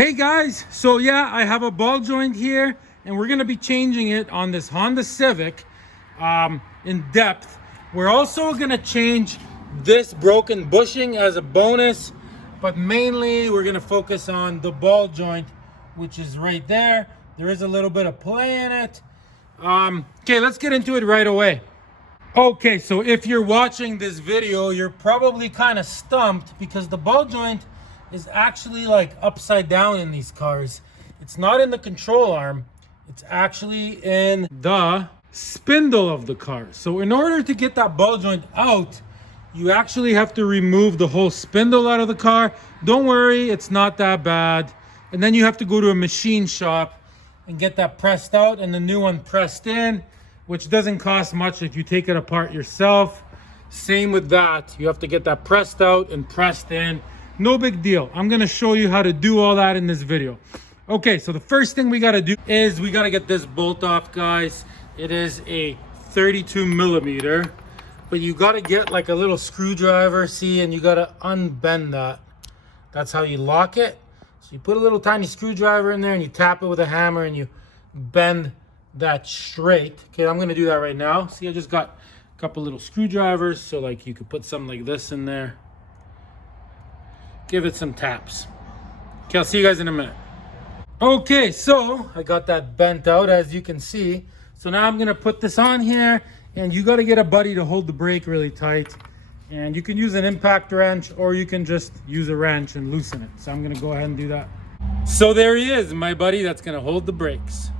Hey guys, so yeah, I have a ball joint here and we're gonna be changing it on this Honda Civic in depth. We're also gonna change this broken bushing as a bonus, but mainly we're gonna focus on the ball joint, which is right there. There is a little bit of play in it. Okay, let's get into it right away. Okay, so if you're watching this video, you're probably kind of stumped because the ball joint is actually like upside down in these cars. It's not in the control arm, it's actually in the spindle of the car. So in order to get that ball joint out, you actually have to remove the whole spindle out of the car. Don't worry, it's not that bad. And then you have to go to a machine shop and get that pressed out and the new one pressed in, which doesn't cost much if you take it apart yourself. Same with that, you have to get that pressed out and pressed in. No big deal. I'm gonna show you how to do all that in this video. Okay, so the first thing we gotta do is we gotta get this bolt off, guys. It is a 32 millimeter, but you gotta get like a little screwdriver, see, and you gotta unbend that. That's how you lock it. So you put a little tiny screwdriver in there and you tap it with a hammer and you bend that straight. Okay, I'm gonna do that right now. See, I just got a couple little screwdrivers, so like you could put something like this in there. Give it some taps. Okay, I'll see you guys in a minute. Okay, so I got that bent out, as you can see. So now I'm gonna put this on here, and you gotta get a buddy to hold the brake really tight. And you can use an impact wrench, or you can just use a wrench and loosen it. So I'm gonna go ahead and do that. So there he is, my buddy that's gonna hold the brakes.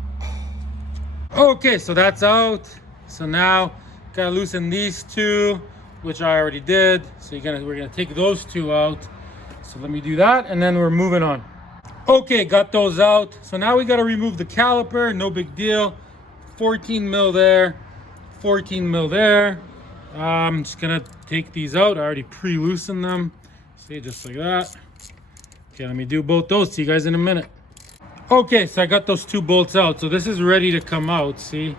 Okay, so that's out. So now gotta loosen these two, which I already did. So we're gonna take those two out. So let me do that and then we're moving on. Okay, got those out. So now we got to remove the caliper, no big deal. 14 mil there, 14 mil there. I'm just gonna take these out. I already pre-loosened them. See, just like that. Okay, let me do both those. See you guys in a minute. Okay, so I got those two bolts out. So this is ready to come out, see?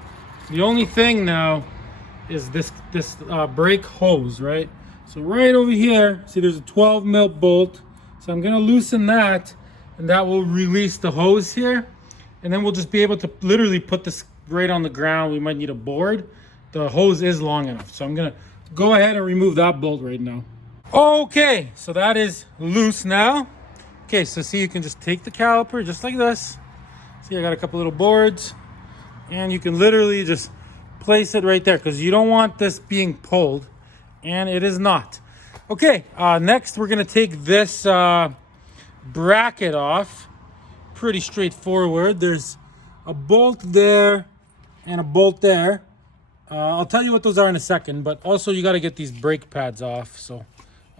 The only thing now is this brake hose, right? So right over here, see there's a 12 mil bolt. So I'm gonna loosen that and that will release the hose here. And then we'll just be able to literally put this right on the ground. We might need a board. The hose is long enough. So I'm gonna go ahead and remove that bolt right now. Okay, so that is loose now. Okay, so see, you can just take the caliper just like this. See, I got a couple little boards and you can literally just place it right there because you don't want this being pulled. And it is not. Okay, next we're gonna take this bracket off. Pretty straightforward. There's a bolt there and a bolt there. I'll tell you what those are in a second, but also you gotta get these brake pads off. So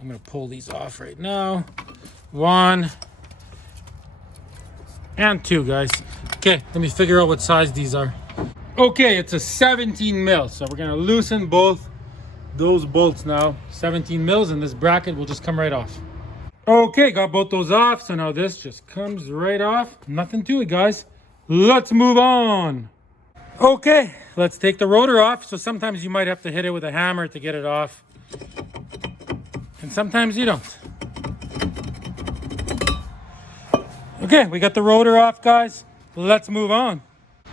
I'm gonna pull these off right now. 1 and 2, guys. Okay, let me figure out what size these are. Okay, it's a 17 mil. So we're gonna loosen both those bolts now. 17 mils, and this bracket will just come right off. Okay, got both those off. So now this just comes right off. Nothing to it, guys. Let's move on. Okay, let's take the rotor off. So sometimes you might have to hit it with a hammer to get it off, and sometimes you don't. Okay, we got the rotor off, guys. Let's move on.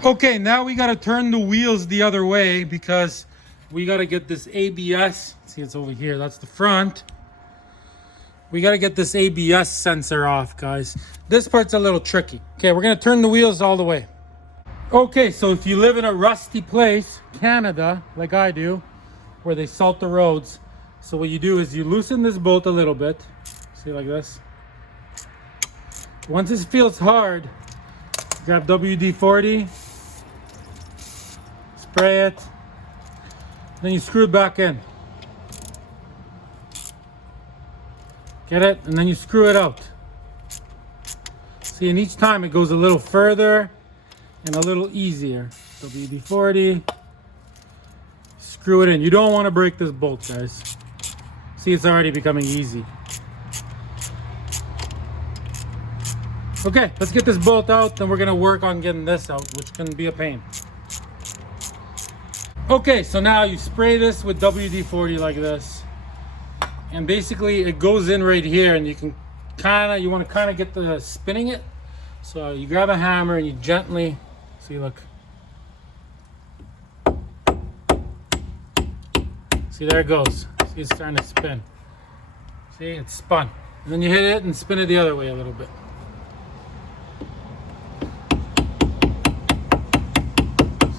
Okay, now we got to turn the wheels the other way because we got to get this ABS. See, it's over here. That's the front. We got to get this ABS sensor off, guys. This part's a little tricky. Okay, we're going to turn the wheels all the way. Okay, so if you live in a rusty place, Canada, like I do, where they salt the roads, so what you do is you loosen this bolt a little bit. See, like this. Once it feels hard, grab WD-40, spray it, then you screw it back in. Get it? And then you screw it out. See, and each time it goes a little further and a little easier. WD-40. Screw it in. You don't want to break this bolt, guys. See, it's already becoming easy. Okay, let's get this bolt out, then we're going to work on getting this out, which can be a pain. Okay, so now you spray this with WD-40 like this. And basically it goes in right here, and you can you want to kind of get the spinning it So you grab a hammer and you gently, see, look. See, there it goes. See, it's starting to spin. See, it's spun. And then you hit it and spin it the other way a little bit.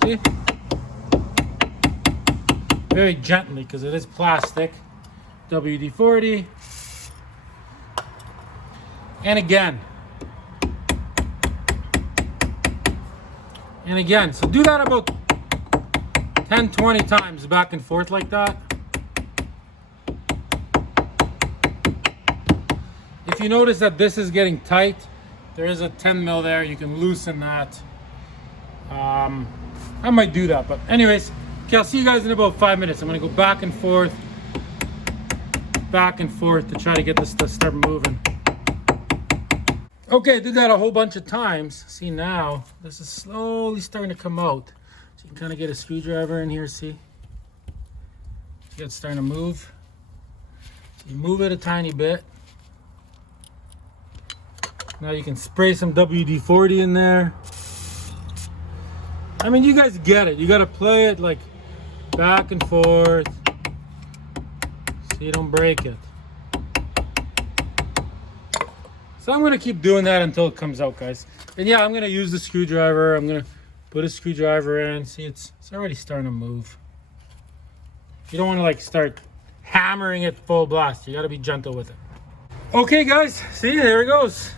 See? Very gently, because it is plastic. WD-40. And again. And again. So do that about 10, 20 times back and forth like that. If you notice that this is getting tight, there is a 10 mil there. You can loosen that. I might do that, but anyways, okay, I'll see you guys in about 5 minutes. I'm gonna go back and forth to try to get this to start moving. Okay, I did that a whole bunch of times. See, now this is slowly starting to come out. So you can kind of get a screwdriver in here, see? See, it's starting to move. So you move it a tiny bit. Now you can spray some WD-40 in there. I mean, you guys get it. You gotta play it like back and forth so you don't break it. So I'm gonna keep doing that until it comes out, guys. And yeah, I'm gonna use the screwdriver. I'm gonna put a screwdriver in. See, it's already starting to move. You don't wanna like start hammering it full blast. You gotta be gentle with it. Okay, guys, see, there it goes.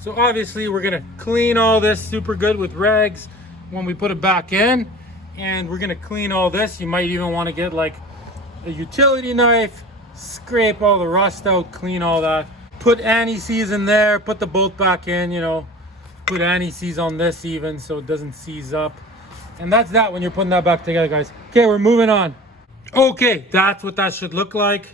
So obviously we're gonna clean all this super good with rags when we put it back in, and we're gonna clean all this. You might even want to get like a utility knife, scrape all the rust out, clean all that. Put anti-seize in there, put the bolt back in, you know, put anti-seize on this even so it doesn't seize up. And that's that when you're putting that back together, guys. Okay, we're moving on. Okay, that's what that should look like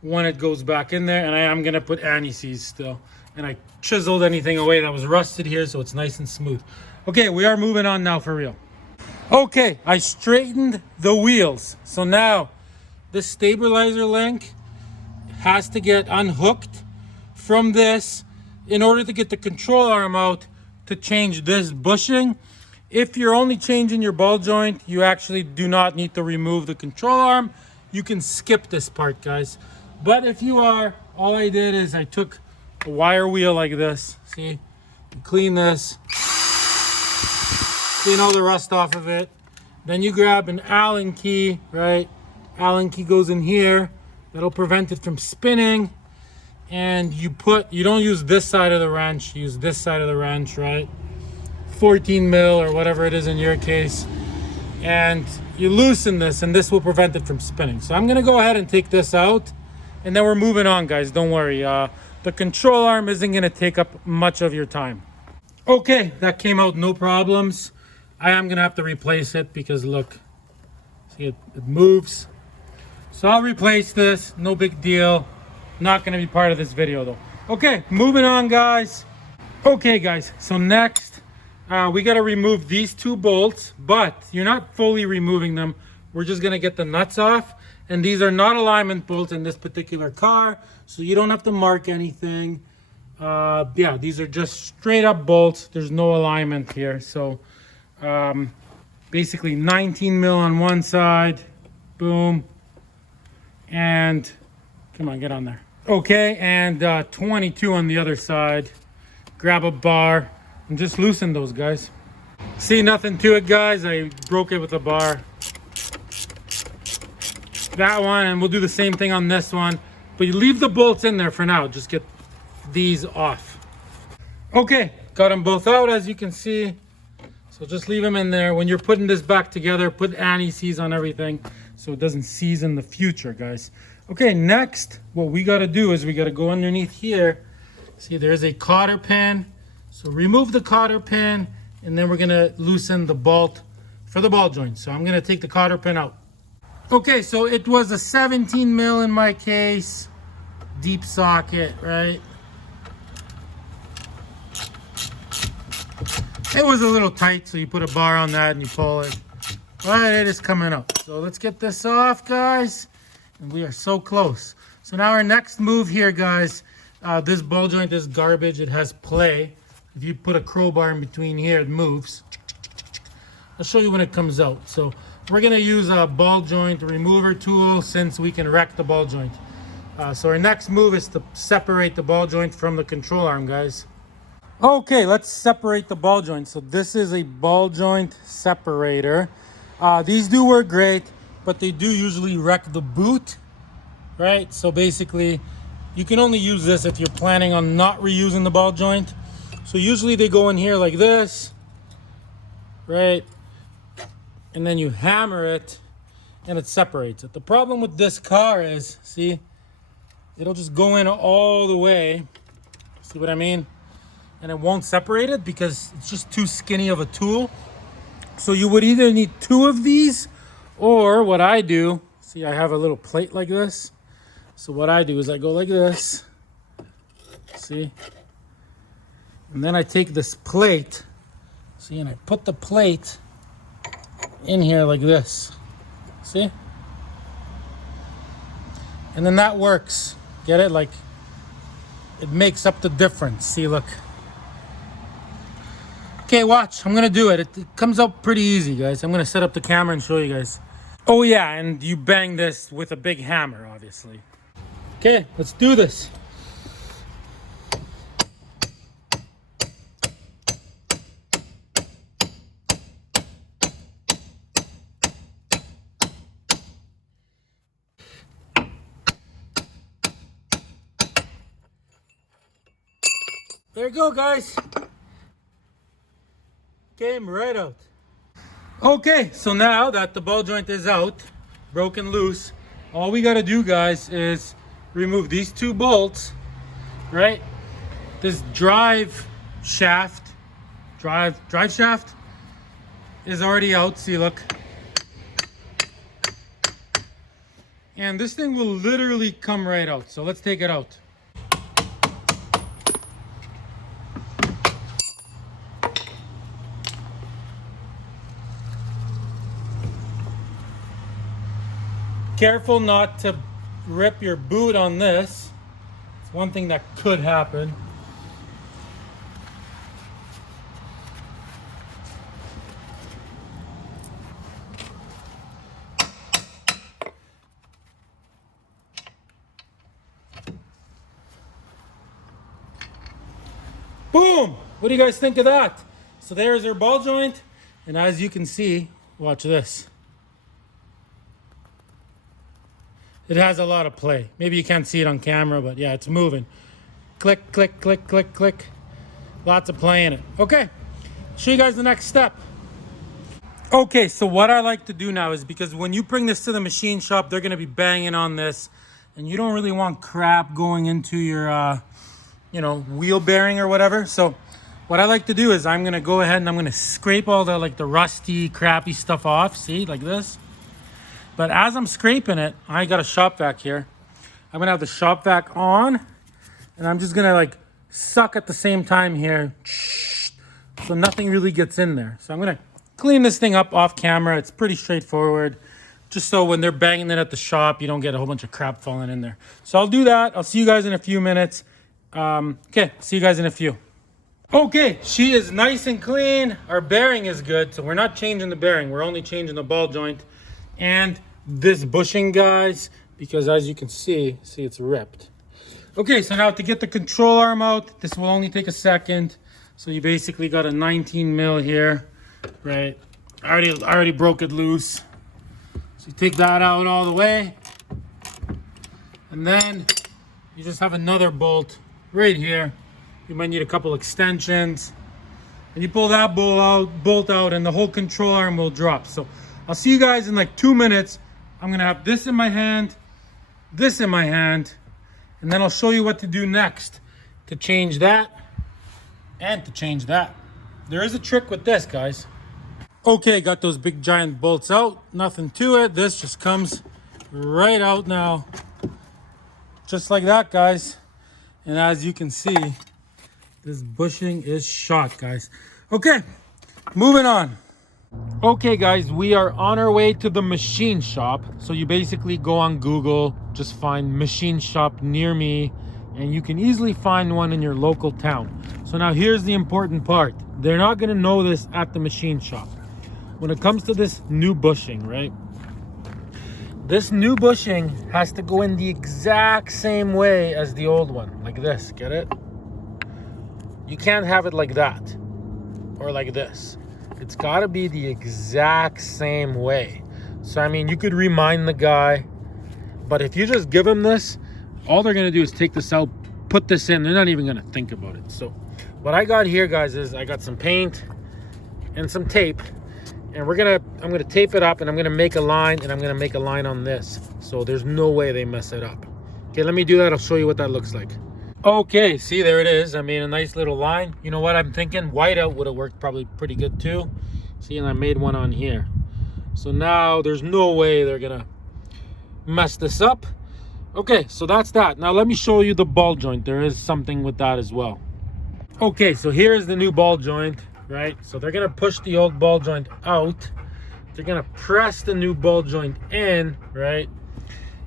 when it goes back in there, and I am gonna put anti-seize still. And I chiseled anything away that was rusted here so it's nice and smooth. Okay, we are moving on now for real. Okay, I straightened the wheels. So now this stabilizer link has to get unhooked from this in order to get the control arm out to change this bushing. If you're only changing your ball joint, you actually do not need to remove the control arm. You can skip this part, guys. But if you are, all I did is I took a wire wheel like this, see, clean this, clean all the rust off of it. Then you grab an Allen key, right? Allen key goes in here. That'll prevent it from spinning. And you don't use this side of the wrench, you use this side of the wrench, right? 14 mil or whatever it is in your case. And you loosen this, and this will prevent it from spinning. So I'm gonna go ahead and take this out, and then we're moving on, guys, don't worry. The control arm isn't gonna take up much of your time. Okay, that came out no problems. I am gonna have to replace it because look, see it moves. So I'll replace this, no big deal. Not gonna be part of this video though. Okay, moving on, guys. Okay, guys, so next, we gotta remove these two bolts, but you're not fully removing them. We're just gonna get the nuts off. And these are not alignment bolts in this particular car, so you don't have to mark anything. Yeah, these are just straight up bolts. There's no alignment here. So basically 19 mil on one side, boom. And come on, get on there. Okay, and 22 on the other side. Grab a bar and just loosen those, guys. See, nothing to it, guys. I broke it with a bar. That one, and we'll do the same thing on this one, but you leave the bolts in there for now. Just get these off. Okay, got them both out, as you can see. So just leave them in there. When you're putting this back together, put anti-seize on everything so it doesn't seize in the future, guys. Okay, next, what we got to do is we got to go underneath here. See, there's a cotter pin. So remove the cotter pin, and then we're going to loosen the bolt for the ball joint. So I'm going to take the cotter pin out. Okay, so it was a 17 mil in my case, deep socket, right? It was a little tight, so you put a bar on that and you pull it. But it is coming up. So let's get this off, guys. And we are so close. So now our next move here, guys, this ball joint is garbage. It has play. If you put a crowbar in between here, it moves. I'll show you when it comes out. So we're gonna use a ball joint remover tool since we can wreck the ball joint. So our next move is to separate the ball joint from the control arm, guys. Okay, let's separate the ball joint. So this is a ball joint separator. These do work great, but they do usually wreck the boot, right? So basically, you can only use this if you're planning on not reusing the ball joint. So usually they go in here like this, right? And then you hammer it and it separates it. The problem with this car is, see, it'll just go in all the way. See what I mean? And it won't separate it because it's just too skinny of a tool. So you would either need two of these, or what I do, see, I have a little plate like this. So what I do is I go like this, see? And then I take this plate, see, and I put the plate in here like this, see? And then that works. Get it? Like, it makes up the difference. See, look. Okay, watch. I'm gonna do it. It comes out pretty easy, guys. I'm gonna set up the camera and show you guys. Oh yeah, and you bang this with a big hammer, obviously. Okay, let's do this. There you go, guys. Came right out. Okay, so now that the ball joint is out, broken loose, all we gotta do, guys, is remove these two bolts, right? This drive shaft is already out, see, look. And this thing will literally come right out. So let's take it out. Careful not to rip your boot on this. It's one thing that could happen. Boom! What do you guys think of that? So there's our ball joint, and as you can see, watch this. It has a lot of play. Maybe you can't see it on camera, but yeah, it's moving. Click, click, click, click, click. Lots of play in it. Okay, show you guys the next step. Okay, so what I like to do now is, because when you bring this to the machine shop, they're gonna be banging on this, and you don't really want crap going into your, wheel bearing or whatever. So what I like to do is I'm gonna go ahead and I'm gonna scrape all the rusty, crappy stuff off, see, like this. But as I'm scraping it, I got a shop vac here. I'm gonna have the shop vac on, and I'm just gonna like suck at the same time here, so nothing really gets in there. So I'm gonna clean this thing up off camera. It's pretty straightforward, just so when they're banging it at the shop, you don't get a whole bunch of crap falling in there. So I'll do that. I'll see you guys in a few minutes. Okay, see you guys in a few. Okay, she is nice and clean. Our bearing is good, so we're not changing the bearing. We're only changing the ball joint and this bushing, guys, because as you can see it's ripped. Okay, so now to get the control arm out, this will only take a second. So you basically got a 19 mil here, right? I already broke it loose. So you take that out all the way, and then you just have another bolt right here. You might need a couple extensions, and you pull that bolt out, and the whole control arm will drop. So I'll see you guys in like 2 minutes. I'm gonna have this in my hand, this in my hand, and then I'll show you what to do next to change that and to change that. There is a trick with this, guys. Okay, got those big giant bolts out, nothing to it. This just comes right out now, just like that, guys. And as you can see, this bushing is shot, guys. Okay, moving on. Okay, guys, we are on our way to the machine shop. So you basically go on Google, just find machine shop near me, and you can easily find one in your local town. So now here's the important part. They're not gonna know this at the machine shop. When it comes to this new bushing, right? This new bushing has to go in the exact same way as the old one, like this, get it? You can't have it like that, or like this. It's gotta be the exact same way. So I mean, you could remind the guy, but if you just give them this, all they're gonna do is take this out, put this in, they're not even gonna think about it. So what I got here, guys, is I got some paint and some tape, and I'm gonna tape it up, and I'm gonna make a line, and I'm gonna make a line on this. So there's no way they mess it up. Okay, let me do that. I'll show you what that looks like. Okay, see, there it is. I made a nice little line. You know what I'm thinking? Whiteout would have worked probably pretty good too. See, and I made one on here. So now there's no way they're gonna mess this up. Okay, so that's that. Now let me show you the ball joint. There is something with that as well. Okay, so here's the new ball joint, right? So they're gonna push the old ball joint out. They're gonna press the new ball joint in, right?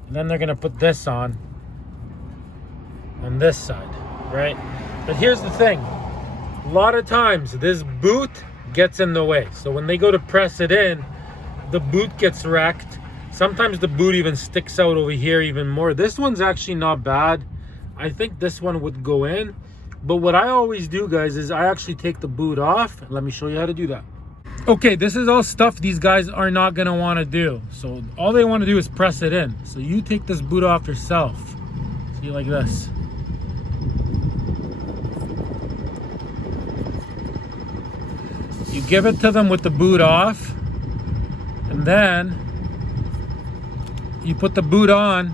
And then they're gonna put this on this side, right? But here's the thing. A lot of times this boot gets in the way. So when they go to press it in, the boot gets wrecked. Sometimes the boot even sticks out over here even more. This one's actually not bad. I think this one would go in. But what I always do, guys, is I actually take the boot off. Let me show you how to do that. Okay, this is all stuff these guys are not gonna wanna do. So all they wanna do is press it in. So you take this boot off yourself. See, like this. You give it to them with the boot off, and then you put the boot on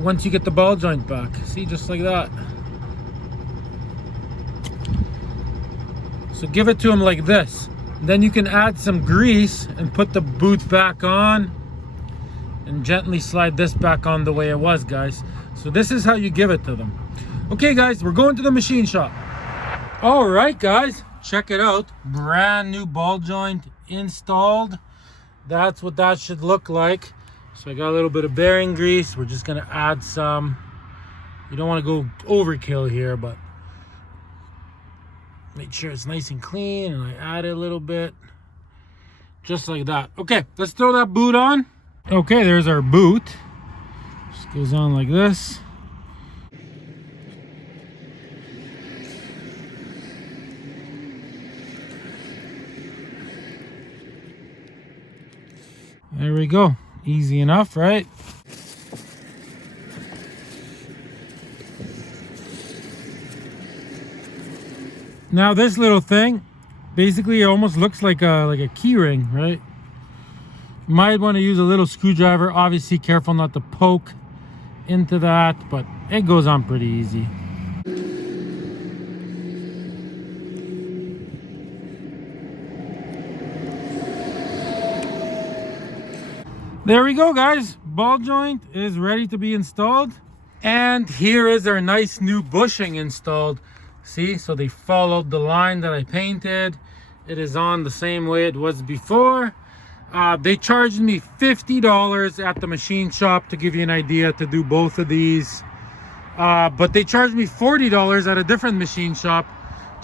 once you get the ball joint back. See, just like that. So give it to them like this. Then you can add some grease and put the boot back on and gently slide this back on the way it was, guys. So this is how you give it to them. Okay, guys, we're going to the machine shop. All right, guys, check it out. Brand new ball joint installed. That's what that should look like. So I got a little bit of bearing grease. We're just gonna add some. You don't want to go overkill here, but make sure it's nice and clean, and I add it a little bit, just like that. Okay, let's throw that boot on. Okay, there's our boot. Just goes on like this. There we go. Easy enough, right? Now this little thing, basically it almost looks like a key ring, right? You might want to use a little screwdriver. Obviously careful not to poke into that, but it goes on pretty easy. There we go, guys. Ball joint is ready to be installed. And here is our nice new bushing installed. See, so they followed the line that I painted. It is on the same way it was before. They charged me $50 at the machine shop, to give you an idea, to do both of these. But they charged me $40 at a different machine shop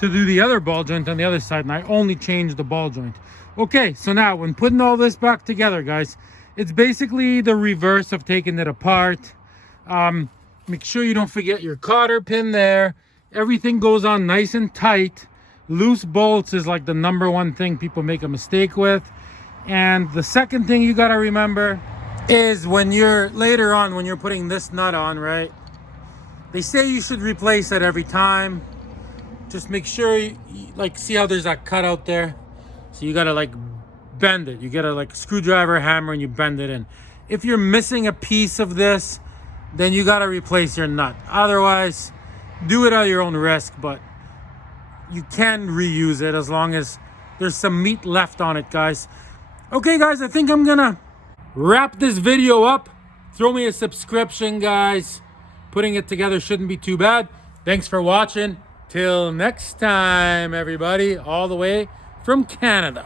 to do the other ball joint on the other side, and I only changed the ball joint. Okay, so now when putting all this back together, guys, it's basically the reverse of taking it apart. Make sure you don't forget your cotter pin there. Everything goes on nice and tight. Loose bolts is like the #1 thing people make a mistake with. And the second thing you gotta remember is when you're later on, when you're putting this nut on, right? They say you should replace it every time. Just make sure you like, see how there's that cut out there? So you gotta like bend it. You get a like screwdriver, hammer, and you bend it in. If you're missing a piece of this, then you gotta replace your nut. Otherwise, do it at your own risk, but you can reuse it as long as there's some meat left on it, guys. Okay, guys, I think I'm gonna wrap this video up. Throw me a subscription, guys. Putting it together shouldn't be too bad. Thanks for watching. Till next time, everybody, all the way from Canada.